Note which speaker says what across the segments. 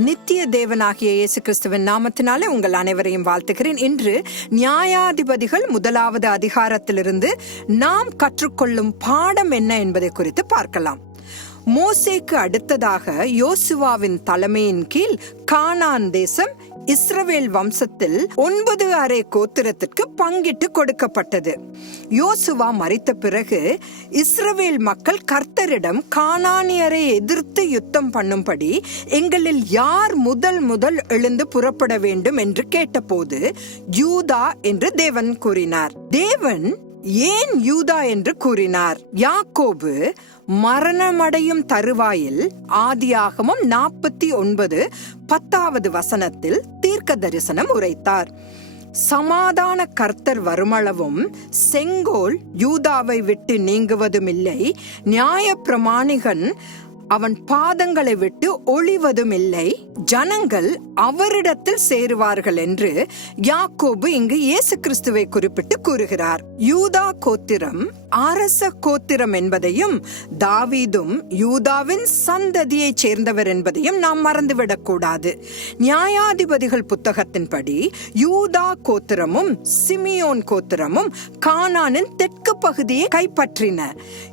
Speaker 1: நித்திய தேவனாகிய இயேசு கிறிஸ்துவின் நாமத்தினாலே உங்கள் அனைவரையும் வாழ்த்துகிறேன். இன்று நியாயாதிபதிகள் முதலாவது அதிகாரத்திலிருந்து நாம் கற்றுக்கொள்ளும் பாடம் என்ன என்பதை குறித்து பார்க்கலாம். மோசேக்கு அடுத்ததாக யோசுவாவின் தலைமையின் கீழ் கானான் தேசம் இஸ்ரவேல் வம்சத்தில் ஒன்பது அரை கோத்திரத்திற்கு பங்கிட்டு கொடுக்கப்பட்டது. யோசுவா மறித்த பிறகு இஸ்ரவேல் மக்கள் கர்த்தரிடம் கானானியரை எதிர்த்து யுத்தம் பண்ணும்படி எங்களில் யார் முதல் முதல் எழுந்து புறப்பட வேண்டும் என்று கேட்டபோது யூதா என்று தேவன் கூறினார். தேவன் ஏன் யூதா என்று கூறினார். யாக்கோபு மரணமடையும் தருவாயில் ஆதியாகமும் நாற்பத்தி ஒன்பது பத்தாவது வசனத்தில் தீர்க்க தரிசனம் உரைத்தார். சமாதான கர்த்தர் வருமளவும் செங்கோல் யூதாவை விட்டு நீங்குவதுமில்லை. நியாய பிரமாணிகன் அவன் பாதங்களை விட்டு ஒளிவதும் இல்லை ஜனங்கள் அவரிடத்தில் சேருவார்கள் என்று யாக்கோபு இங்கு இயேசு கிறிஸ்துவை குறிப்பிட்டு கூறுகிறார். யூதா கோத்திரம் அரச கோத்திரம் என்பதையும் தாவீதும் யூதாவின் சந்ததியைச் சேர்ந்தவர் என்பதையும் நாம் மறந்துவிடக்கூடாது. நியாயாதிபதிகள் புத்தகத்தின்படி யூதா கோத்திரமும் சிமியோன் கோத்திரமும் கானானின் தெற்கு பகுதியை கைப்பற்றின.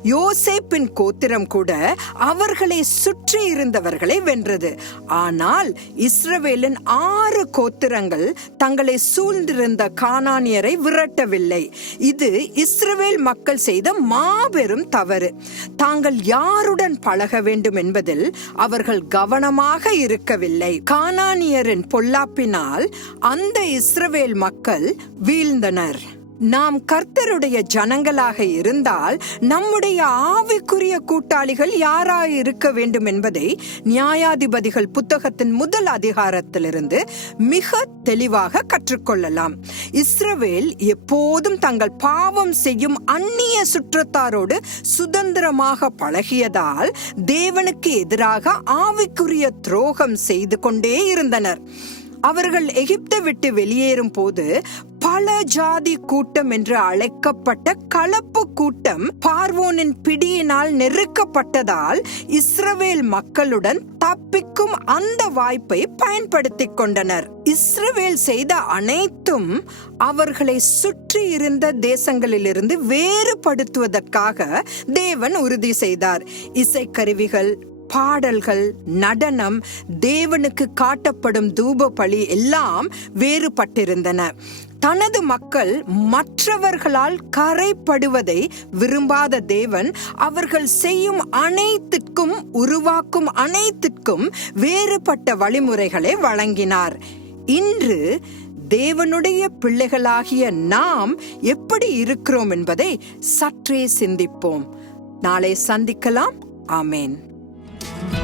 Speaker 1: யோசேப்பின் கோத்திரம் கூட அவர்கள் அவர்களை சுற்றி இருந்தவர்களை வென்றது. ஆனால் இஸ்ரவேலின் ஆறு கோத்திரங்கள் தங்களை சூழ்ந்திருந்த கானானியரை விரட்டவில்லை. இது இஸ்ரவேல் மக்கள் செய்த மாபெரும் தவறு. தாங்கள் யாருடன் பழக வேண்டும் என்பதில் அவர்கள் கவனமாக இருக்கவில்லை. கானானியரின் பொல்லாப்பினால் அந்த இஸ்ரவேல் மக்கள் வீழ்ந்தனர். நாம் கர்த்தருடைய ஜனங்களாக இருந்தால் நம்முடைய ஆவிக்குரிய கூட்டாளிகள் யாராய் இருக்க வேண்டும் என்பதை நியாயாதிபதிகள் புத்தகத்தின் முதல் அதிகாரத்திலிருந்து மிக தெளிவாக கற்றுக்கொள்ளலாம். இஸ்ரவேல் எப்போதும் தங்கள் பாவம் செய்யும் அந்நிய சுற்றத்தாரோடு சுதந்திரமாக பழகியதால் தேவனுக்கு எதிராக ஆவிக்குரிய துரோகம் செய்து கொண்டே இருந்தனர். அவர்கள் எகிப்தை விட்டு வெளியேறும் போது கள ஜாதி கூட்டம் என்று அழைக்கப்பட்ட கலப்பு கூட்டம் பார்வோனின் பிடியினால் நெருக்கப்பட்டதால் இஸ்ரவேல் மக்களுடன் தப்பிக்கும் அந்த வாய்ப்பை பயன்படுத்திக் கொண்டனர். இஸ்ரவேல் செய்த அனைத்தும் அவர்களை சுற்றி இருந்த தேசங்களிலிருந்து வேறுபடுத்துவதற்காக தேவன் உறுதி செய்தார். இசைக்கருவிகள் பாடல்கள் நடனம் தேவனுக்கு காட்டப்படும் தூப பலி எல்லாம் வேறுபட்டிருந்தன. தனது மக்கள் மற்றவர்களால் கரைப்படுவதை விரும்பாத தேவன் அவர்கள் செய்யும் அனைத்திற்கும் உருவாக்கும் அனைத்திற்கும் வேறுபட்ட வழிமுறைகளை வழங்கினார். இன்று தேவனுடைய பிள்ளைகளாகிய நாம் எப்படி இருக்கிறோம் என்பதை சற்றே சிந்திப்போம். நாளை சந்திக்கலாம். ஆமேன். Thank you.